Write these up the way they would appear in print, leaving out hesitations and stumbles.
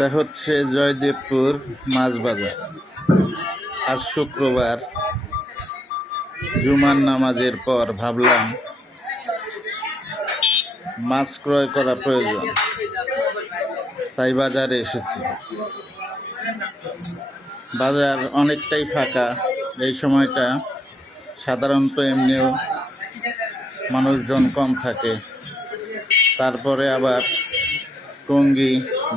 এটা হচ্ছে জয়দেবপুর মাছ বাজার। আজ শুক্রবার, জুমার নামাজের পর ভাবলাম মাছ ক্রয় করা প্রয়োজন, তাই বাজারে এসেছি। বাজার অনেকটাই ফাঁকা। এই সময়টা সাধারণত এমনিও মানুষজন কম থাকে। তারপরে আবার টঙ্গী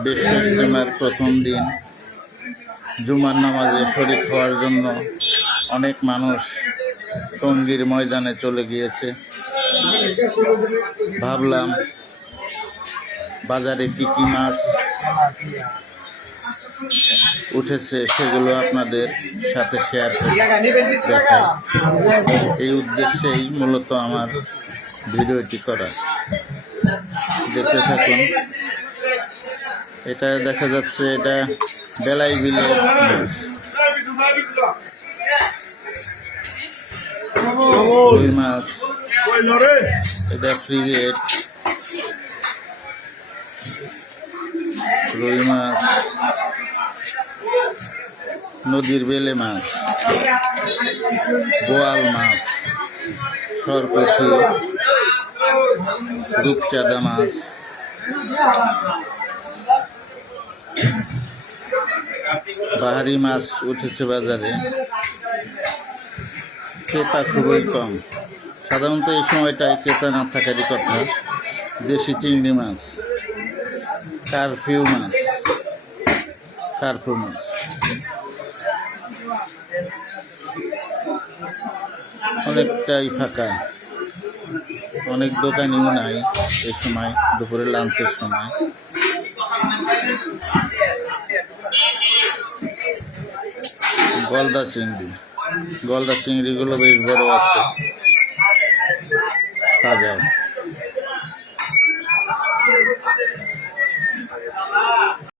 বিশ্ব ইজতেমার প্রথম দিন, জুমার নামাজে শরীক হওয়ার জন্য অনেক মানুষ টঙ্গীর ময়দানে চলে গিয়েছে। ভাবলাম বাজারে কি কি মাছ উঠেছে সেগুলো আপনাদের সাথে শেয়ার করে দেখাই। এই উদ্দেশ্যেই মূলত আমার ভিডিওটি করা। দেখতে থাকুন। এটা দেখা যাচ্ছে এটা বেলাই বিলের মাছ, রুই মাছ, এটা ফ্রিগেট, রুই মাছ, নদীর বেলে মাছ, বোয়াল মাছ, সরপুঁটি, রূপচাঁদা মাছ, বাহারি মাছ উঠেছে বাজারে। ক্রেতা খুবই কম। সাধারণত এই সময়টায় ক্রেতা না থাকারই কথা। দেশি চিংড়ি মাছ, কার্ফু মাছ, অনেকটাই ফাঁকা। অনেক দোকানিও নাই এই সময়, দুপুরে লাঞ্চের সময়। গলদা চিংড়িগুলো বেশ বড় আছে, তাজা।